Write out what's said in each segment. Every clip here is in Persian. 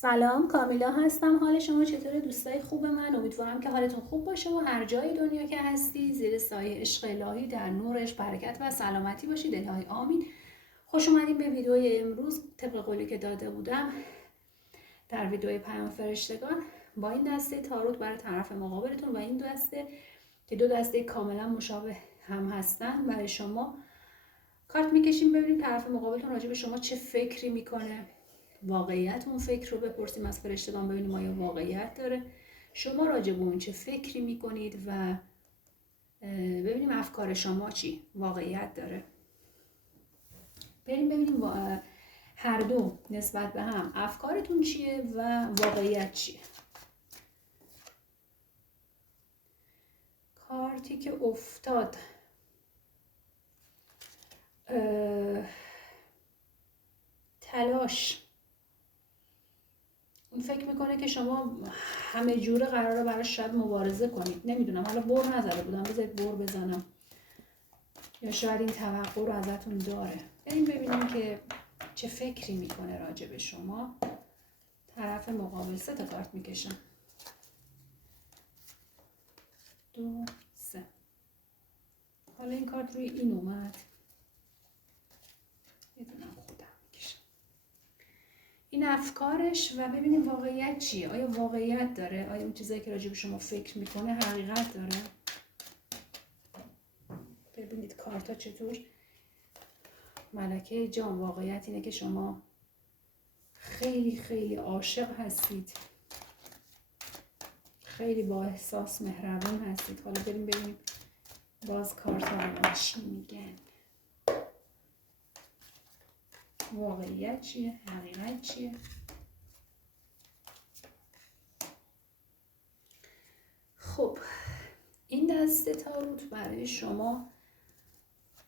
سلام، کامیلا هستم. حال شما چطوره دوستای خوب من؟ امیدوارم که حالتون خوب باشه و هر جای دنیا که هستی زیر سایه عشق الهی در نورش برکت و سلامتی باشید. الهی آمین. خوش اومدین به ویدیوی امروز. طبق قولی که داده بودم در ویدیوی پیام فرشتگان با این دسته تاروت برای طرف مقابلتون و این دسته که دو دسته کاملا مشابه هم هستن برای شما کارت میکشیم ببینیم طرف مقابلتون راجع به شما چه فکری میکنه. واقعیت اون فکر رو بپرسیم از فرشتگان ببینیم آیا واقعیت داره، شما راجع به اون چه فکری میکنید و ببینیم افکار شما چی واقعیت داره. بریم ببینیم هر دو نسبت به هم افکارتون چیه و واقعیت چیه. کارتی که افتاد تلاش. اون فکر میکنه که شما همه جوره قراره براش شاید مبارزه کنید. نمیدونم، حالا بر نزده بودم، بذارید بر بزنم یا شاید این توقع رو ازتون داره. بریم ببینیم که چه فکری میکنه راجع به شما طرف مقابل. 3 تا کارت میکشم. 2 3. حالا این کارت روی این اومد، میدونم خودم میکشم. این افکارش و ببینیم واقعیت چیه. آیا واقعیت داره؟ آیا اون چیزایی که راجع به شما فکر میکنه حقیقت داره؟ ببینید کارتا چطور. ملکه جان، واقعیت اینه که شما خیلی خیلی عاشق هستید، خیلی با احساس مهربون هستید. حالا بریم ببینیم باز کارتا چی میگن. واقعیت چیه؟ حقیقت چیه؟ خب این دسته تاروت برای شما،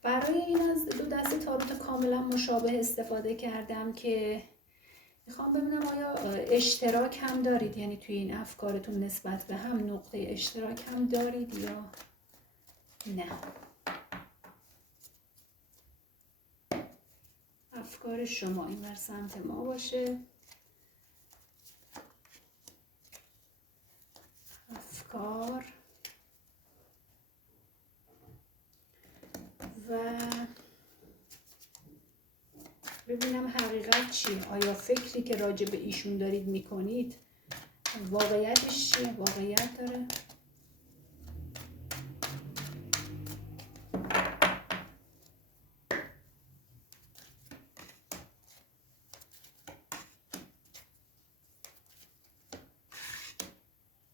برای این از 2 دسته تاروت کاملا مشابه استفاده کردم که میخوام ببینم آیا اشتراک هم دارید، یعنی توی این افکارتون نسبت به هم نقطه اشتراک هم دارید یا نه. افکار شما این بر سمت ما باشه. افکار و ببینم حقیقت چیه. آیا فکری که راجع به ایشون دارید میکنید واقعیتش چیه؟ واقعیت داره؟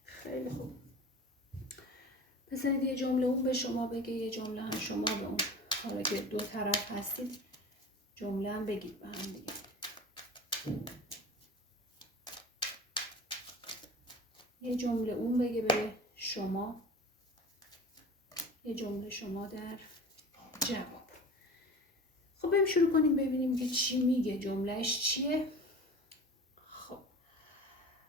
خیلی خوب. بذارید یه جمله اون به شما بگه، یه جمله هم شما به اون. حالا که 2 طرف هستید جمله هم بگید به هم دیگه. یه جمله اون بگه به شما، یه جمله شما در جواب. خب بریم شروع کنیم ببینیم که چی میگه، جملهش چیه. خب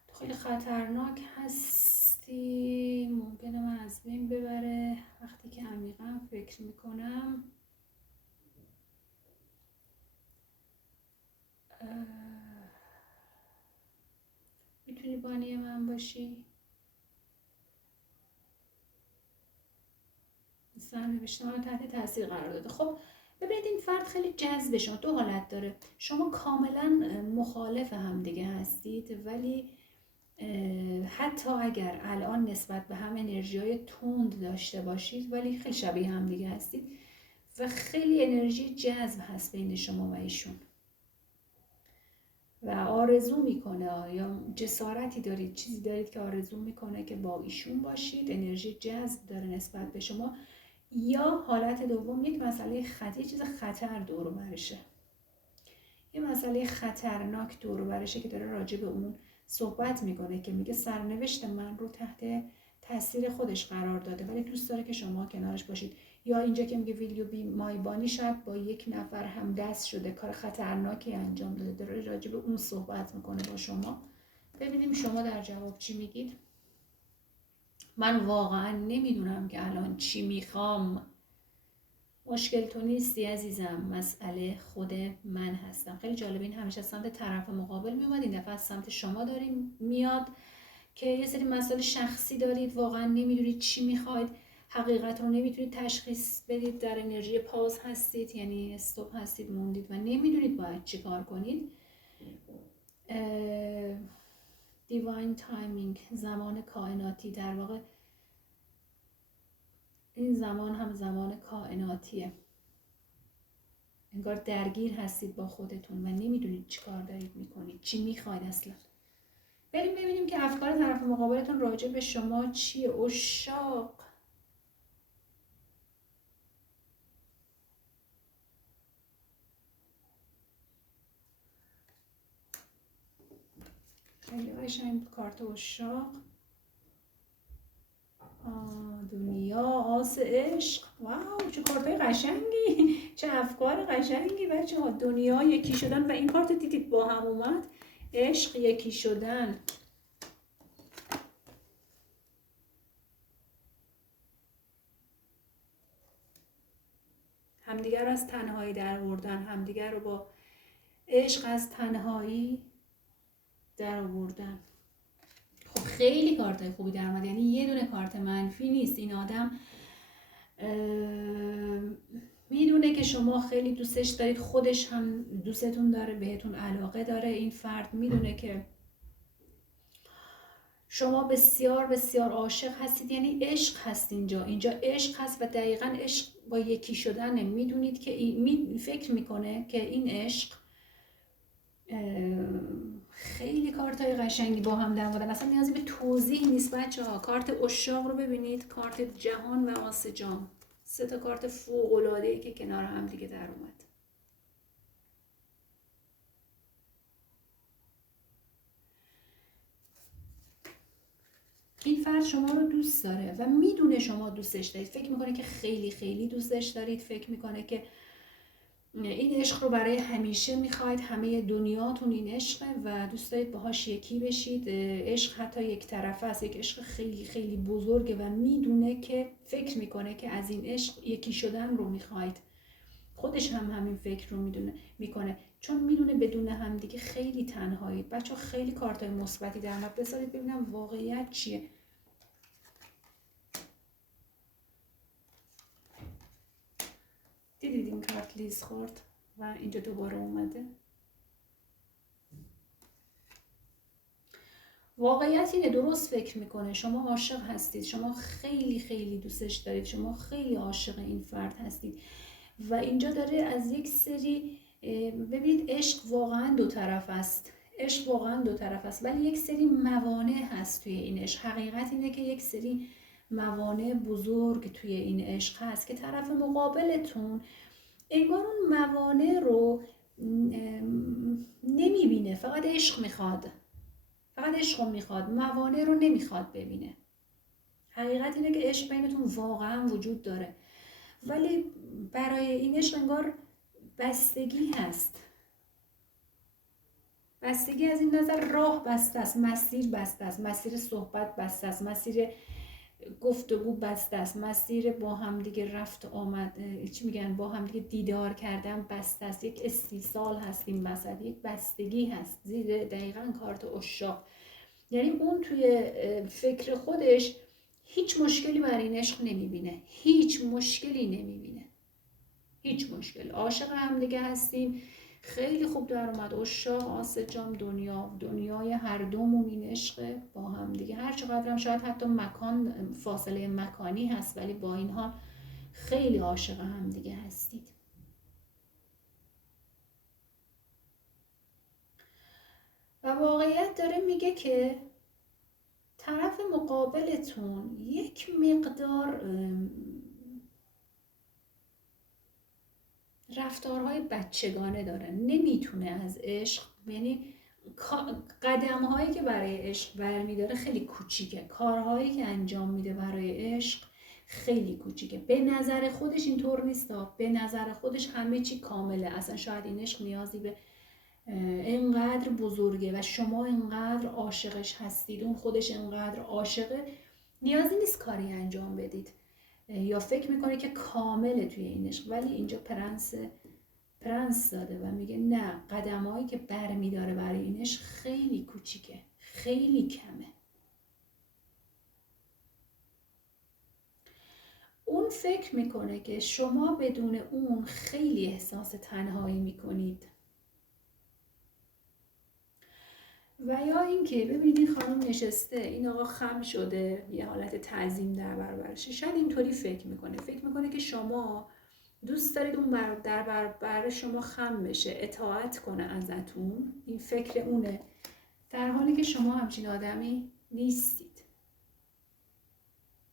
تو خیلی خطرناک هستی، ممکنه من از بین ببره وقتی که عمیقا فکر میکنم. میتونی بانی من باشی؟ سرنوشت من تحت تاثیر قرار داده. خب ببینید این فرد خیلی جذب شما. 2 حالت داره. شما کاملا مخالف هم دیگه هستید، ولی حتی اگر الان نسبت به هم انرژی‌های تند داشته باشید ولی خیلی شبیه هم دیگه هستید و خیلی انرژی جذب هست بین شما و ایشون و آرزو میکنه، یا جسارتی دارید، چیزی دارید که آرزو میکنه که با ایشون باشید، انرژی جذب داره نسبت به شما. یا حالت دوم یک مسئله یه چیز خطر دور و برشه، یه مسئله خطرناک دور و برشه که داره راجع به اون صحبت میکنه که میگه سرنوشت من رو تحت تاثیر خودش قرار داده ولی دوست داره که شما کنارش باشید. یا اینجا که میگه ویلیو بی مای بانی، شاید با یک نفر هم دست شده، کار خطرناکی انجام داده، داره راجع به اون صحبت میکنه با شما. ببینیم شما در جواب چی میگید. من واقعا نمیدونم که الان چی میخوام. مشکل تو نیستی عزیزم، مسئله خود من هستم. خیلی جالب، این همیشه از سمت طرف مقابل میومد، این دفعه از سمت شما داریم میاد که یه سری مسائل شخصی دارید، واقعا نمیدونید چی میخواید، حقیقت رو نمیتونید تشخیص بدید، در انرژی پاز هستید، یعنی استوب هستید، موندید و نمیدونید باید چی کار کنید. دیواین تایمینگ، زمان کائناتی، در واقع این زمان هم زمان کائناتیه. انگار درگیر هستید با خودتون و نمیدونید چی کار دارید میکنید، چی میخواید اصلا. بریم ببینیم که افکار طرف مقابلتون راجع به شما چیه. عشاق، خیلی قشنگ کارت عشاق. دنیا، آس عشق. واو چه کارتای قشنگی، چه افکار قشنگی بچه ها. دنیا، یکی شدن، و این کارت دیدید با هم اومد، عشق، یکی شدن. همدیگر از تنهایی در آوردن، همدیگر رو با عشق از تنهایی در آوردن. خب خیلی کارتای خوبی در اومد، یعنی یه دونه کارت منفی نیست. این آدم میدونه که شما خیلی دوستش دارید، خودش هم دوستتون داره، بهتون علاقه داره. این فرد میدونه که شما بسیار بسیار عاشق هستید، یعنی عشق هست اینجا عشق هست و دقیقاً عشق با یکی شدن. میدونید که فکر میکنه که این عشق خیلی کارتای قشنگی با هم در اومدن، اصلا نیازی به توضیح نیست بچه ها. کارت عشاق رو ببینید، کارت جهان و آس جام، سه تا کارت فوق العاده ای که کنار هم دیگه در اومد. این فرد شما رو دوست داره و میدونه شما دوستش دارید، فکر میکنه که خیلی خیلی دوستش دارید، فکر میکنه که این عشق رو برای همیشه میخواید، همه دنیاتون این عشقه و دوست دارید باهاش یکی بشید. عشق حتی یک طرفه است، یک عشق خیلی خیلی بزرگه و میدونه که فکر میکنه که از این عشق یکی شدن رو میخواید. خودش هم همین فکر رو میکنه، چون میدونه بدون هم دیگه خیلی تنهایید. بچه خیلی کارتای مثبتی در اومد، بذارید ببینم واقعیت چیه. دیدید این کارت لیز خورد و اینجا دوباره اومده. واقعیت اینه، درست فکر میکنه، شما عاشق هستید، شما خیلی خیلی دوستش دارید، شما خیلی عاشق این فرد هستید و اینجا داره از یک سری، ببینید عشق واقعا دو طرف است، عشق واقعا دو طرف است، ولی یک سری موانع هست توی این عشق. حقیقت اینه که یک سری موانع بزرگ توی این عشق هست که طرف مقابلتون انگار اون موانع رو نمیبینه، فقط عشق میخواد، فقط عشق رو میخواد، موانع رو نمیخواد ببینه. حقیقت اینه که عشق بینتون واقعا وجود داره، ولی برای این عشق انگار بستگی هست. بستگی از این نظر راه بسته است، مسیر بسته است، مسیر صحبت بسته است، مسیر گفتگو بسته است، مسیر با هم دیگه رفت آمد، چی میگن، با هم دیگه دیدار کردن بسته است. یک استیصال هست این وسط، یک بستگی هست زیر دقیقاً کارت عشاق. یعنی اون توی فکر خودش هیچ مشکلی برای این عشق نمیبینه، هیچ مشکلی نمیبینه، هیچ مشکل. عاشق هم دیگه هستیم، خیلی خوب در اومد. عشاق، آس جام، دنیای هر دومون این عشق با هم دیگه. هر چقدر هم شاید حتی مکان، فاصله مکانی هست، ولی با این حال خیلی عاشق هم دیگه هستید. و واقعیت داره میگه که طرف مقابلتون یک مقدار رفتارهای بچگانه داره، نمیتونه از عشق، یعنی قدم‌هایی که برای عشق برمی‌داره خیلی کوچیکه، کارهایی که انجام میده برای عشق خیلی کوچیکه. به نظر خودش اینطور نیست، به نظر خودش همه چی کامله، اصلا شاید این عشق نیازی به اینقدر بزرگه و شما اینقدر عاشقش هستید، اون خودش اینقدر عاشقه، نیازی نیست کاری انجام بدید. یا فکر میکنه که کامله توی این عشق، ولی اینجا پرنس داده و میگه نه، قدمایی که برمیداره برای این عشق خیلی کوچیکه، خیلی کمه. اون فکر میکنه که شما بدون اون خیلی احساس تنهایی میکنید. و یا اینکه ببینید این خانم نشسته، این آقا خم شده، یه حالت تعظیم در برابرشه، شاید اینطوری فکر میکنه که شما دوست دارید اون در برابر شما خم بشه، اطاعت کنه ازتون، این فکر اونه، در حالی که شما همچین آدمی نیستید،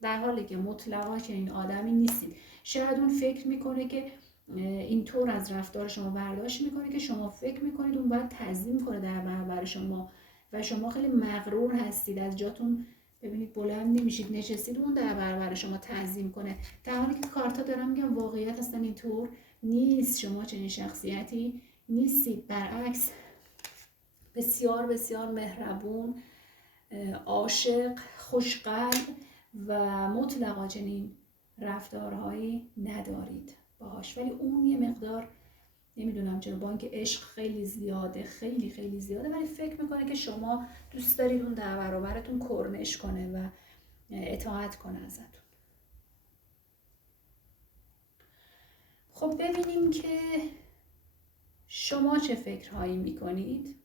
در حالی که مطلقا چنین آدمی نیستید. شاید اون فکر میکنه که اینطور از رفتار شما برداشت میکنه که شما فکر میکنید اون باید تعظیم کنه در برابر شما و شما خیلی مغرور هستید، از جاتون ببینید بلند نمیشید، نشستید اون در برابر شما تعظیم کنه، در حالی که کارتا دارم میگم واقعیت اصلا اینطور نیست. شما چنین شخصیتی نیستید، برعکس بسیار بسیار مهربون، عاشق، خوشقلب و مطلقا چنین رفتارهایی ندارید باهاش، ولی اون یه مقدار نمیدونم چرا با اینکه عشق خیلی زیاده، خیلی خیلی زیاده، ولی فکر میکنه که شما دوست دارید اون در برابرتون کرنش کنه و اطاعت کنه ازتون. خب ببینیم که شما چه فکرهایی میکنید.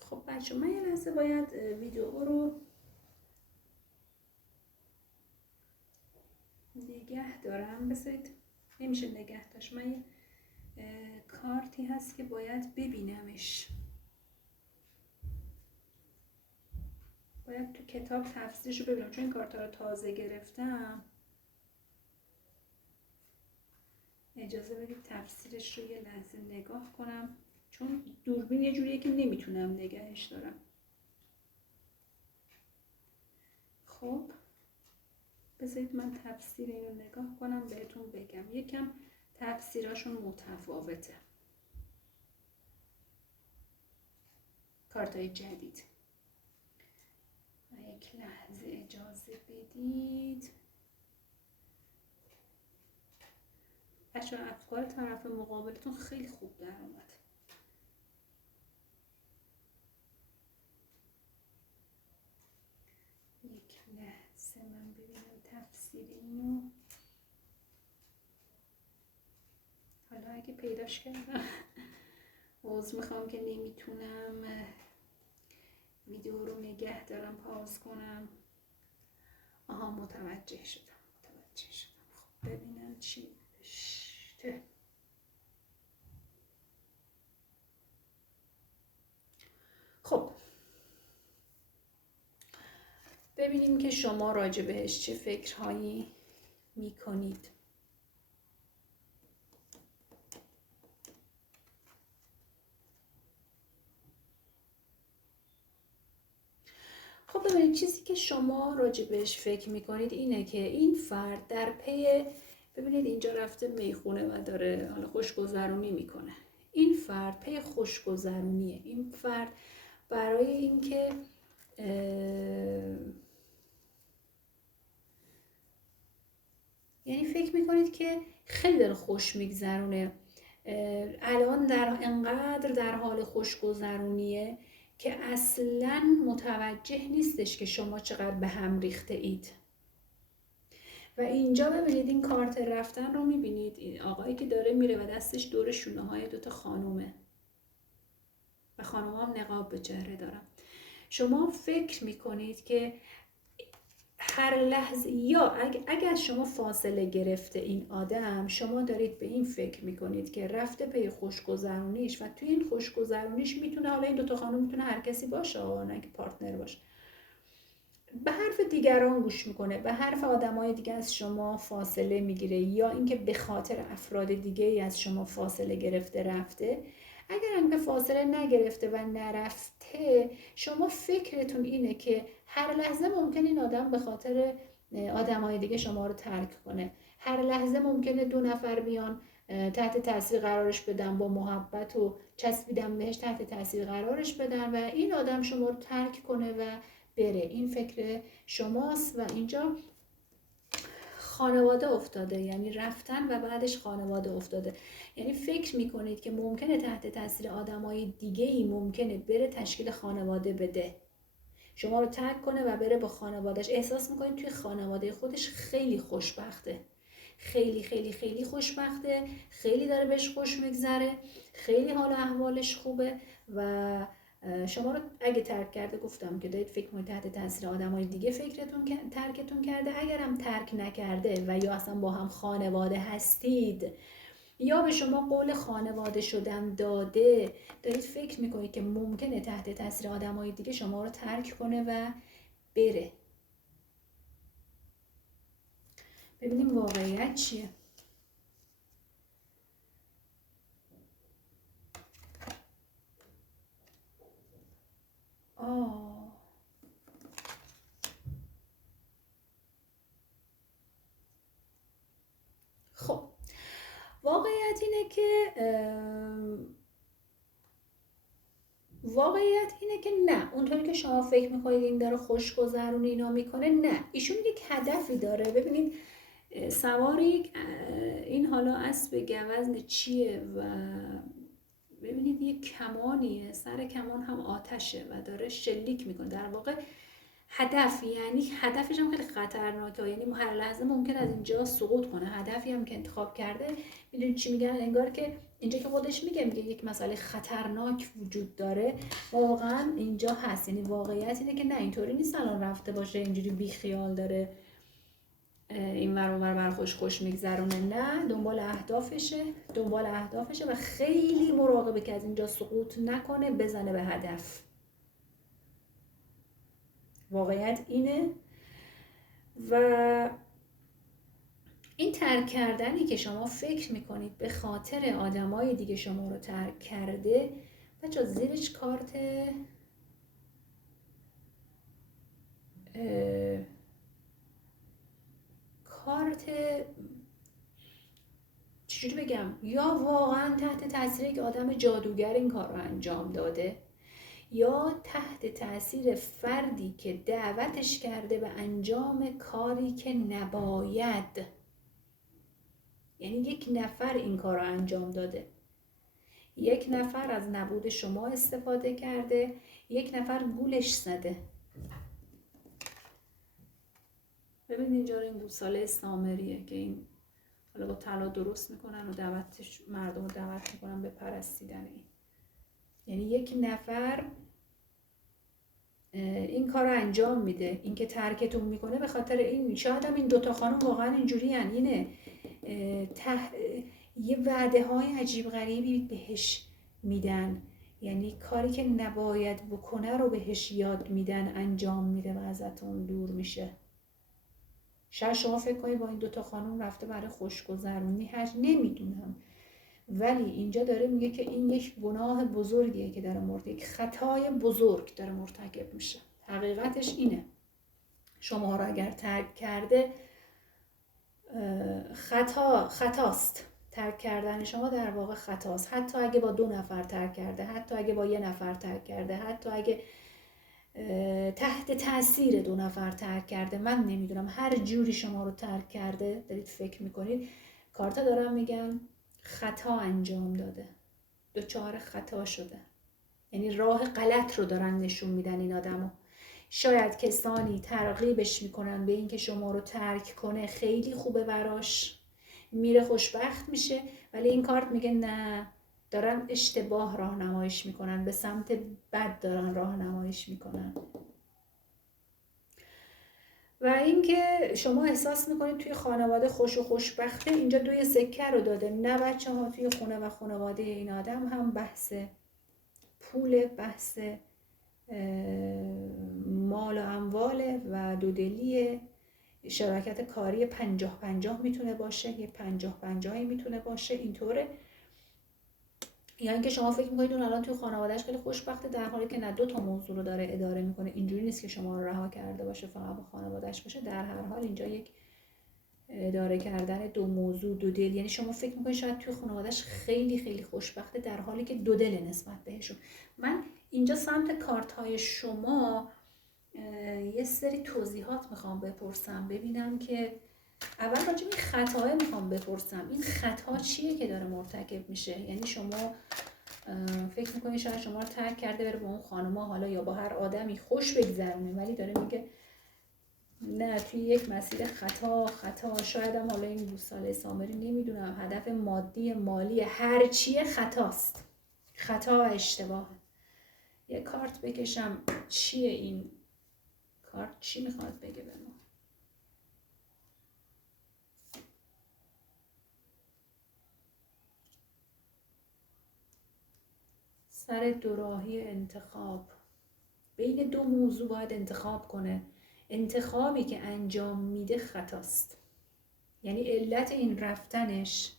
خب بچه من یه لحظه باید ویدیو رو نگه دارم، بذارید، نمیشه نگه داشت، من یه کارتی هست که باید ببینمش، باید تو کتاب تفسیرش رو ببینم چون این کارتا رو تازه گرفتم. اجازه بدید تفسیرش رو یه لحظه نگاه کنم چون دوربین یه جوریه که نمیتونم نگهش دارم. خب بذارید من تفسیر اینو نگاه کنم بهتون بگم، یکم تفسیراشون متفاوته. کارتای جدید، یک لحظه اجازه بدید. بچه افکار طرف مقابلتون خیلی خوب در اومد. یک لحظه من ببینم تفسیر اینو، حالا اگه پیداش کردم عذر میخوام که نمیتونم ویدیو رو نگه دارم، پاز کنم. آها متوجه شدم. خب ببینم چی نوشته. خب ببینیم که شما راجع بهش چه فکرهایی میکنید. خب ببینید چیزی که شما راجع بهش فکر میکنید اینه که این فرد در پی، ببینید اینجا رفته میخونه و داره حالا خوشگذرونی میکنه. این فرد پی خوشگذرونیه. این فرد برای اینکه یعنی فکر میکنید که خیلی داره خوش میگذرونه، الان انقدر در حال خوشگذرونیه که اصلاً متوجه نیستش که شما چقدر به هم ریخته اید. و اینجا ببینید این کارت رفتن رو میبینید، این آقایی که داره میره و دستش دور شونه های دوتا خانومه و خانوم هم نقاب به چهره دارن. شما فکر میکنید که هر لحظه، یا اگر شما فاصله گرفته این آدم، شما دارید به این فکر میکنید که رفته پی خوشگذرونیش و توی این خوشگذرونیش میتونه، حالا این دوتا خانم میتونه هر کسی باشه نه که پارتنر باشه، به حرف دیگران گوش میکنه، به حرف آدمای دیگه از شما فاصله میگیره، یا اینکه به خاطر افراد دیگه ای از شما فاصله گرفته رفته. اگر هم به فاصله نگرفته و نرفته شما فکرتون اینه که هر لحظه ممکن این آدم به خاطر آدمای دیگه شما رو ترک کنه، هر لحظه ممکنه 2 نفر بیان تحت تاثیر قرارش بدن، با محبت و چسبیدن بهش تحت تاثیر قرارش بدن و این آدم شما رو ترک کنه و بره. این فکر شماست و اینجا خانواده افتاده، یعنی رفتن و بعدش خانواده افتاده. یعنی فکر میکنید که ممکنه تحت تاثیر آدمای دیگه‌ای ممکنه بره تشکیل خانواده بده، شما رو ترک کنه و بره با خانوادهش. احساس میکنید توی خانواده خودش خیلی خوشبخته، خیلی خیلی خیلی خوشبخته، خیلی داره بهش خوش میگذره، خیلی حال و احوالش خوبه و شما رو اگه ترک کرده، گفتم که دارید فکر کنید تحت تاثیر آدمای دیگه ترکتون کرده. اگرم ترک نکرده و یا اصلا با هم خانواده هستید یا به شما قول خانواده شدن داده، دارید فکر میکنید که ممکنه تحت تاثیر آدمای دیگه شما رو ترک کنه و بره. ببینیم واقعیت چیه. خب واقعیت اینه که نه، اونطوری که شما فکر میکنید این داره خوشگذرون اینا میکنه، نه، ایشون یک هدفی داره. ببینید سواری این حالا اسب گوزن چیه و ببینید یک کمانیه، سر کمان هم آتشه و داره شلیک میکنه. در واقع هدف، یعنی هدفش هم خیلی خطرناکه، یعنی هر لحظه ممکن از اینجا سقوط کنه. هدفی هم که انتخاب کرده، میدونید چی میگن؟ انگار که اینجا که خودش میگه یک مسئله خطرناک وجود داره، واقعا اینجا هست. یعنی واقعیت اینه که نه، اینطوری نیست الان رفته باشه اینجوری بی خیال داره این ور اون ور برخوش خوش میگذرونه، نه، دنبال اهدافشه و خیلی مراقبه که از اینجا سقوط نکنه، بزنه به هدف. واقعیت اینه. و این ترک کردنی که شما فکر میکنید به خاطر آدمای دیگه شما رو ترک کرده، بچه زیرش کارت چجوری بگم، یا واقعا تحت تاثیر یک آدم جادوگر این کار رو انجام داده، یا تحت تاثیر فردی که دعوتش کرده به انجام کاری که نباید. یعنی یک نفر این کار رو انجام داده، یک نفر از نبود شما استفاده کرده، یک نفر گولش زده. ببینید اینجا این گوساله سامریه که این حالا با طلا درست میکنن و مردم رو دعوت میکنن به پرستیدن این. یعنی یک نفر این کار رو انجام میده، این که ترکتون میکنه به خاطر این. شاید هم این 2 خانم واقعا اینجوری هن. اینه یه وعده های عجیب غریبی بهش میدن، یعنی کاری که نباید بکنه رو بهش یاد میدن، انجام میده و ازتون دور میشه. شاید شما فکر کنید با این 2 خانم رفته برای خوشگذرونی، نمیدونم، ولی اینجا داره میگه که این یک گناه بزرگیه که داره یک خطای بزرگ داره مرتکب میشه. حقیقتش اینه. شما رو اگر ترک کرده، خطاست. ترک کردن شما در واقع خطاست. حتی اگه با 2 نفر ترک کرده، حتی اگه با 1 نفر ترک کرده، حتی اگه تحت تاثیر 2 نفر ترک کرده، من نمیدونم، هر جوری شما رو ترک کرده، دارید فکر میکنید، کارتا دارن میگن خطا انجام داده، دچار خطا شده. یعنی راه غلط رو دارن نشون میدن این آدمو. شاید کسانی ترغیبش میکنن به این که شما رو ترک کنه، خیلی خوبه براش، میره خوشبخت میشه، ولی این کارت میگه نه، دارن اشتباه راهنماییش میکنن، به سمت بد دارن راهنماییش میکنن. و اینکه شما احساس میکنید توی خانواده خوش و خوشبخته، اینجا 2 سکه رو داده. نه بچه ها، توی خونه و خانواده این آدم هم بحث پول، بحث مال و امواله و دودلی، شراکت کاری 50-50 میتونه باشه، یه 50-50 میتونه باشه. اینطوره. یا اینکه شما فکر میکنید اون الان توی خانوادهش خیلی خوشبخته، در حالی که نه، 2 موضوع رو داره اداره میکنه. اینجوری نیست که شما رو رها کرده باشه فقط با خانوادهش باشه. در هر حال اینجا یک اداره کردن 2 موضوع، 2 دل. یعنی شما فکر میکنید شاید توی خانوادهش خیلی خیلی خوشبخته، در حالی که 2 دل نسبت بهشون. من اینجا سمت کارت های شما یه سری توضیحات میخوام بپرسم، ببینم که اول راجع به خطاها میخوام بپرسم. این خطا چیه که داره مرتکب میشه؟ یعنی شما فکر میکنید شاید شما رو ترک کرده بره با اون خانوما، حالا یا با هر آدمی خوش بگذرونه، ولی داره میگه نه، توی یک مسیر خطا شاید هم حالا این گوساله سامری نمیدونم هدف مادی مالی هر چیه خطاست، خطا و اشتباه. یه کارت بکشم چیه این کارت، چی میخواد بگه به ما؟ سر دوراهی انتخاب، بین 2 موضوع باید انتخاب کنه. انتخابی که انجام میده خطاست. یعنی علت این رفتنش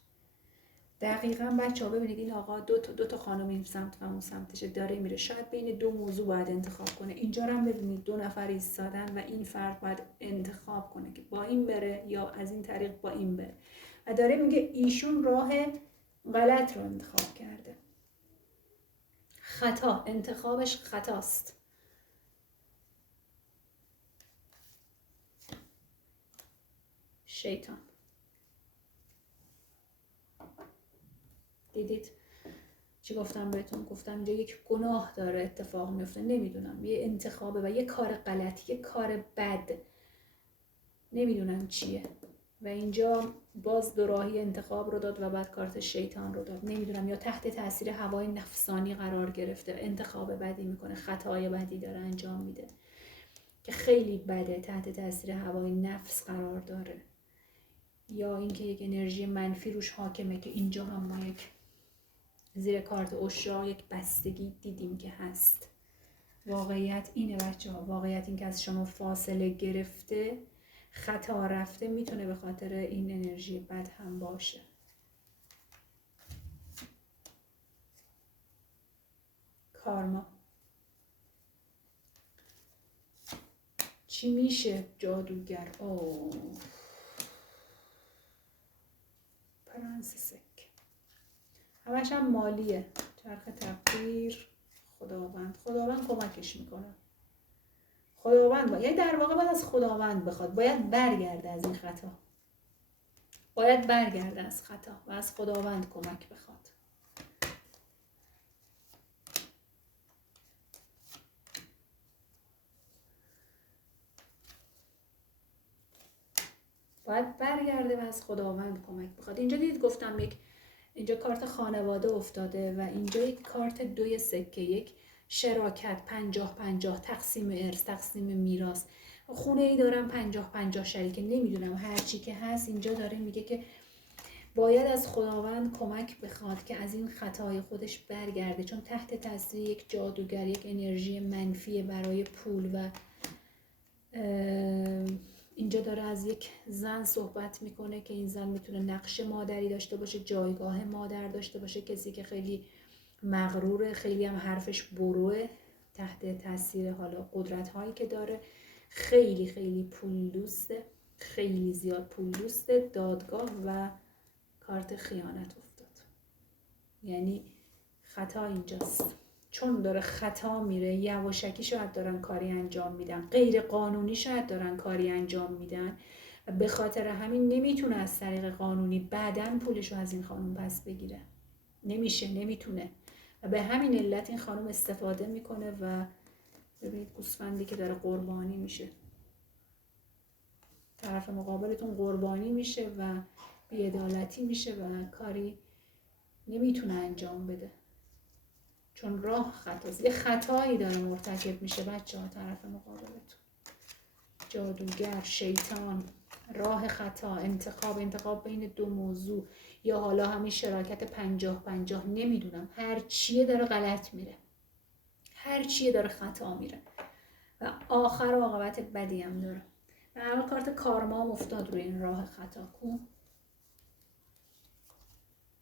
دقیقاً بچه‌ها ببینید این آقا دو تا خانم این سمت و اون سمتش داره میره، شاید بین 2 موضوع باید انتخاب کنه. اینجا رو هم ببینید 2 نفر ایستادن و این فرد باید انتخاب کنه که با این بره یا از این طریق با این بره، و داره میگه ایشون راه غلط رو انتخاب کرده. خطا، انتخابش خطاست. شیطان، دیدید چی گفتم بهتون؟ گفتم اینجا یک گناه داره اتفاق میفته، نمیدونم یه انتخابه و یه کار غلط، یه کار بد، نمیدونم چیه. و اینجا باز دوراهی انتخاب رو داد و بعد کارت شیطان رو داد. نمیدونم یا تحت تاثیر هوای نفسانی قرار گرفته، انتخاب بدی میکنه، خطای بدی داره انجام میده که خیلی بده، تحت تاثیر هوای نفس قرار داره، یا اینکه یک انرژی منفی روش حاکمه که اینجا هم ما یک زیر کارت عشاق یک بستگی دیدیم که هست. واقعیت اینه بچه‌ها، واقعیت این که از شما فاصله گرفته، خطا رفته، میتونه به خاطر این انرژی بد هم باشه. کارما چی میشه؟ جادوگر، پرنس سک، همش هم مالیه. چرخ تقدیر، خداوند کمکش میکنه. خداوند یعنی در واقع باید از خداوند بخواد، باید برگرده از این خطا، باید برگرده از خطا و از خداوند کمک بخواد. باید برگرده و از خداوند کمک بخواد. اینجا دید گفتم اینجا کارت خانواده افتاده و اینجا یک کارت 2 سکه، یک شراکت 50-50، تقسیم ارث، تقسیم میراث. خونه ای دارم 50-50 شریکه، نمیدونم هر چی که هست. اینجا داره میگه که باید از خداوند کمک بخواد که از این خطای خودش برگرده، چون تحت تاثیر یک جادوگر، یک انرژی منفی برای پول. و اینجا داره از یک زن صحبت میکنه که این زن میتونه نقش مادری داشته باشه، جایگاه مادر داشته باشه، کسی که خیلی مغروره، خیلی هم حرفش بروه، تحت تاثیر حالا قدرت هایی که داره، خیلی خیلی پول دوسته، خیلی زیاد پول دوسته. دادگاه و کارت خیانت افتاد. یعنی خطا اینجاست، چون داره خطا میره، یواشکی شاید دارن کاری انجام میدن، غیر قانونی شاید دارن کاری انجام میدن و به خاطر همین نمیتونه از طریق قانونی بعداً پولشو از این خانم پس بگیره. نمیتونه و به همین علت این خانم استفاده میکنه. و ببینید گوسفندی که داره قربانی میشه، طرف مقابلتون قربانی میشه و بی‌عدالتی میشه و کاری نمیتونه انجام بده، چون راه خطاست. یه خطایی داره مرتکب میشه بچه‌ها طرف مقابلتون. جادوگر، شیطان، راه خطا، انتخاب بین 2 موضوع، یا حالا همین شراکت 50-50، نمیدونم هر چیه داره غلط میره، هر چیه داره خطا میره و آخر عاقبت بدی هم داره. و اول کارت کارما هم افتاد روی این راه خطا.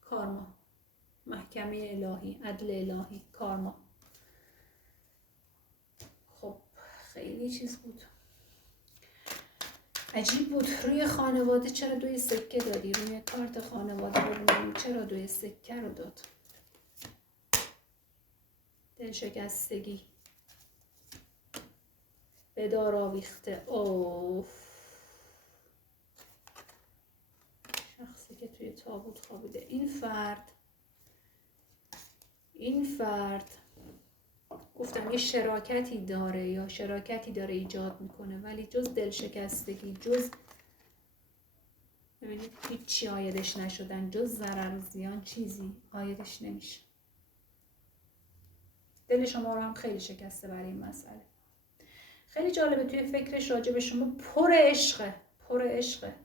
کارما محکمه الهی، عدل الهی، کارما. خب خیلی چیز بود، عجیب بود. روی خانواده چرا 2 سکه دادی؟ روی کارت خانواده ببینیم چرا 2 سکه رو داد؟ دلشکستگی، به دار آویخته. اوف، شخصی که توی تابوت خوابیده. این فرد گفتم یه شراکتی داره یا شراکتی داره ایجاد میکنه، ولی جز دلشکستگی، جز ببینید هیچی آیدش نشدن، جز ضرر و زیان چیزی آیدش نمیشه. دل شما رو هم خیلی شکسته برای این مسئله. خیلی جالبه، توی فکرش راجع به شما پر عشقه، پر عشقه.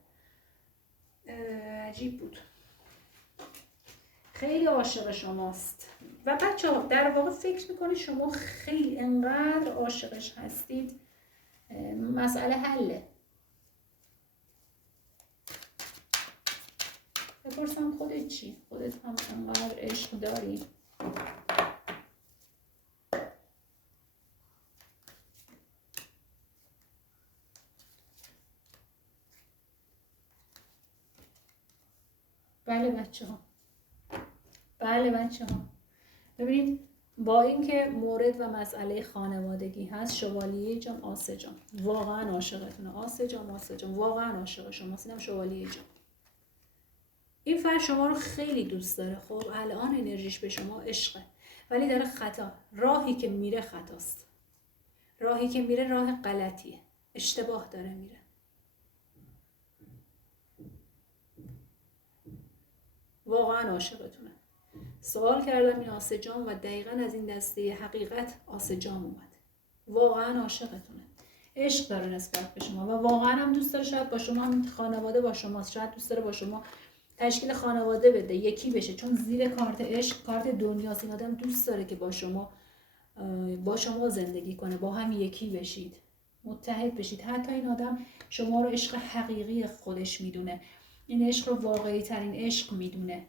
عجیب بود، خیلی عاشق شماست. و بچه ها در واقع فکر میکنه شما خیلی انقدر عاشقش هستید مسئله حله. بپرسم خودت چی؟ خودت هم انقدر عشق داری؟ بله بچه ها، بله بچه ها، ببینید با اینکه مورد و مسئله خانوادگی هست، شوالیه جام، آسه جام واقعا عاشقتونه. آسه جام واقعا عاشق شماست. اینم شوالیه جام. این فرد شما رو خیلی دوست داره. خب الان انرژیش به شما عشقه، ولی داره خطا، راهی که میره خطاست، راهی که میره راه غلطیه، اشتباه داره میره. واقعا عاشقتونه. سوال کردم این آسه جام و دقیقاً از این دسته حقیقت آسه جام اومد. واقعا عاشقتونه، عشق داره نسبت به شما و واقعا هم دوست داره شاید با شما هم خانواده با شماست، شاید دوست داره با شما تشکیل خانواده بده، یکی بشه، چون زیر کارت عشق کارت دنیاست. این آدم دوست داره که با شما زندگی کنه، با هم یکی بشید، متحد بشید. حتی این آدم شما رو عشق حقیقی خودش میدونه، این عشق رو واقعی ترین عشق میدونه.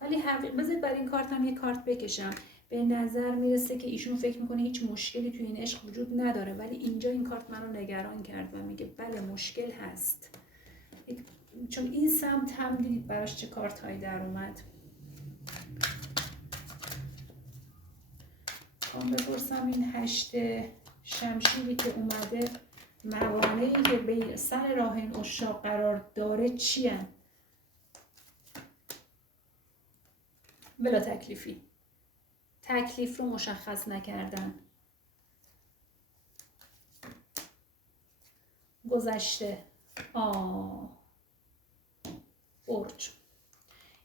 ولی بذارید برای این کارت هم یه کارت بکشم. به نظر میرسه که ایشون فکر میکنه هیچ مشکلی توی این عشق وجود نداره، ولی اینجا این کارت منو نگران کرد و میگه بله مشکل هست. چون این سمت هم دیدید براش چه کارت هایی در اومد. بپرسم این 8 شمشیری که اومده، موانعی که به سر راه این عشاق قرار داره چی هن؟ بلا تکلیفی، تکلیف رو مشخص نکردن، گذشته، برج،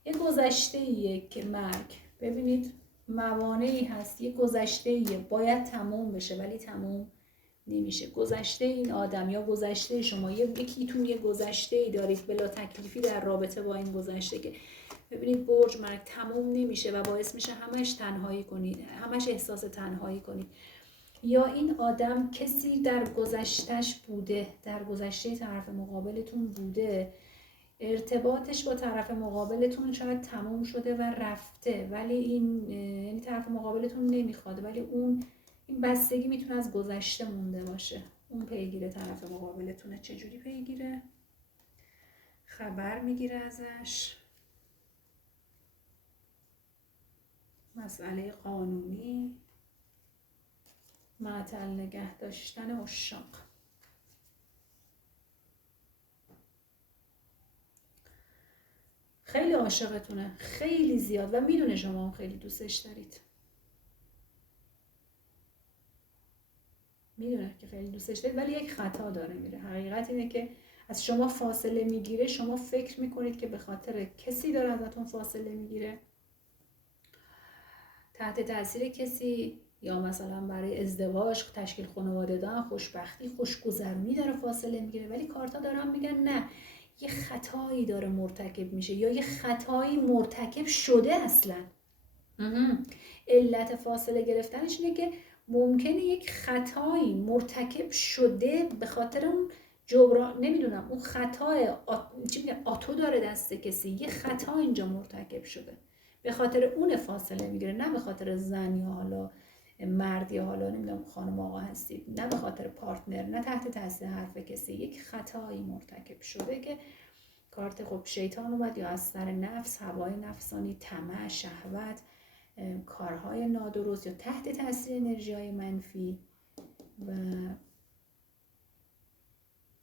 یه گذشته ایه که مرگ، ببینید موانعی هست، یه گذشته ایه باید تموم بشه ولی تموم نمیشه. گذشته این آدم یا گذشته شما، یکیتون یه گذشته ای دارید بلا تکلیفی در رابطه با این گذشته که ببینید برج مرگ تموم نمیشه و باعث میشه همش تنهایی کنید، همش احساس تنهایی کنید. یا این آدم کسی در گذشتهش بوده، در گذشته طرف مقابلتون بوده، ارتباطش با طرف مقابلتون شاید تموم شده و رفته، ولی این یعنی طرف مقابلتون نمیخواد، ولی اون این بستگی میتونه از گذشته مونده باشه. اون پیگیر طرف مقابلتونه. چجوری پیگیره؟ خبر میگیره ازش، مسئله قانونی، معطل نگه داشتن عشاق. خیلی عاشقتونه، خیلی زیاد، و میدونه شما هم خیلی دوستش دارید، میدونه که خیلی دوستش دارید، ولی یک خطا داره میره. حقیقت اینه که از شما فاصله میگیره. شما فکر میکنید که به خاطر کسی داره ازتون فاصله میگیره، تحت تاثیر کسی، یا مثلا برای ازدواج، تشکیل خانواده دادن، خوشبختی، خوشگذرونی داره فاصله میگیره. ولی کارتا دارن میگن نه، یه خطایی داره مرتکب میشه یا یه خطایی مرتکب شده اصلا. علت فاصله گرفتنش اینه که ممکنه یک خطایی مرتکب شده، به خاطر اون نمیدونم اون خطای چی میگن، آتو داره دست کسی، یه خطا اینجا مرتکب شده. به خاطر اون فاصله میگیره، نه به خاطر زن یا حالا مرد یا حالا نمیدونم خانم آقا هستید، نه به خاطر پارتنر، نه تحت تاثیر حرف کسی. یک خطایی مرتکب شده که کارت خب شیطان اومد، یا از سر نفس، هوای نفسانی، طمع، شهوت، کارهای نادرست، یا تحت تاثیر انرژی‌های منفی، و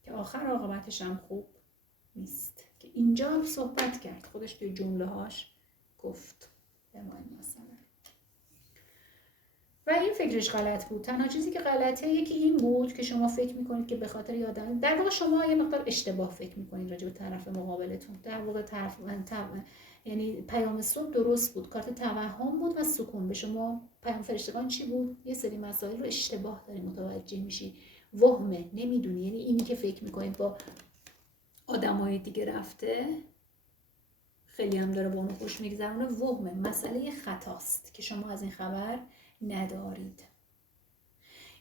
که آخر عاقبتش هم خوب نیست. که اینجا هم صحبت کرد، خودش توی جمله هاش گفت به ما مثلا. و این فکرش غلط بود. تنها چیزی که غلطه یکی این بود که شما فکر میکنید که به خاطر یادن، در واقع شما یه مقدار اشتباه فکر میکنید راجع به طرف مقابلتون. در واقع یعنی پیام صبح درست بود، کارت توهم بود و سکون. به شما پیام فرشتگان چی بود؟ یه سری مسائل رو اشتباه داری متوجه میشی، وهمه، نمیدونی. یعنی اینی که فکر میکنید با آدمای دیگه رفته، خیلی هم داره با اون خوش میگذرونه، وهمه، مسئله خطاست که شما از این خبر ندارید.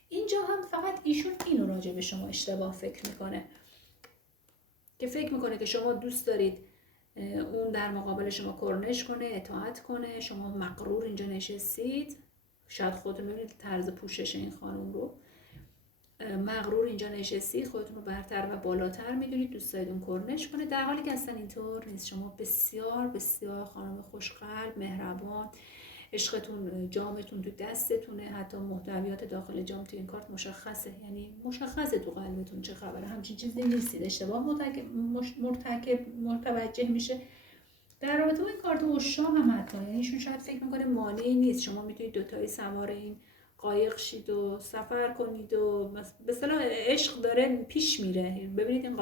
اینجا هم فقط ایشون اینو راجع به شما اشتباه فکر میکنه، که فکر میکنه که شما دوست دارید اون در مقابل شما کرنش کنه، اطاعت کنه. شما مغرور اینجا نشستید، شاید خودتون ببینید طرز پوشش این خانم رو، مغرور اینجا نشستید، خودتون رو برتر و بالاتر میدونید، دوست دارید اون کرنش کنه، در حالی که اصلا اینطور نیست. شما بسیار بسیار خانم خوشقلب، مهربان، عشقتون، جامتون تو دستتونه، حتی محتویات داخل جام تو این کارت مشخصه، یعنی مشخصه تو قلبتون چه خبره. همچین چیزی نیستید، اشتباه متوجه میشه. در رابطه با این کارت عشاق هم حتی، یعنی ایشون شاید فکر میکنه مانعی نیست شما میتونید دوتایی سوار این قایق شید و سفر کنید و به اصطلاح عشق داره پیش میره. ببینید این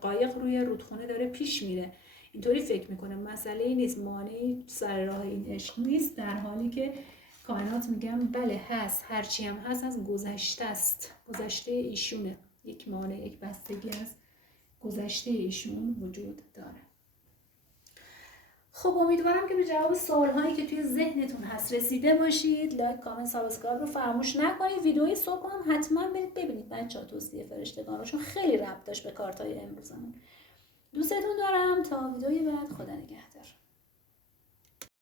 قایق روی رودخونه داره پیش میره، اینطوری فکر میکنه، مسئله ای نیست، مانعی سر راه این عشق نیست، در حالی که کائنات میگم بله هست، هرچی هم هست از گذشته است، گذشته ایشونه. یک مانع، یک بستگی از گذشته ایشون وجود داره. خب امیدوارم که به جواب سوال‌هایی که توی ذهنتون هست رسیده باشید. لایک، کامنت، سابسکرایب رو فراموش نکنید. ویدیوی صبح هم حتما برید ببینید بچه‌ها، توصیه فرشتگان رو، چون خیلی ربط داشت به کارت‌های امروزمون. دوستتون دارم، تا ویدیوی بعد، خدا نگهدار.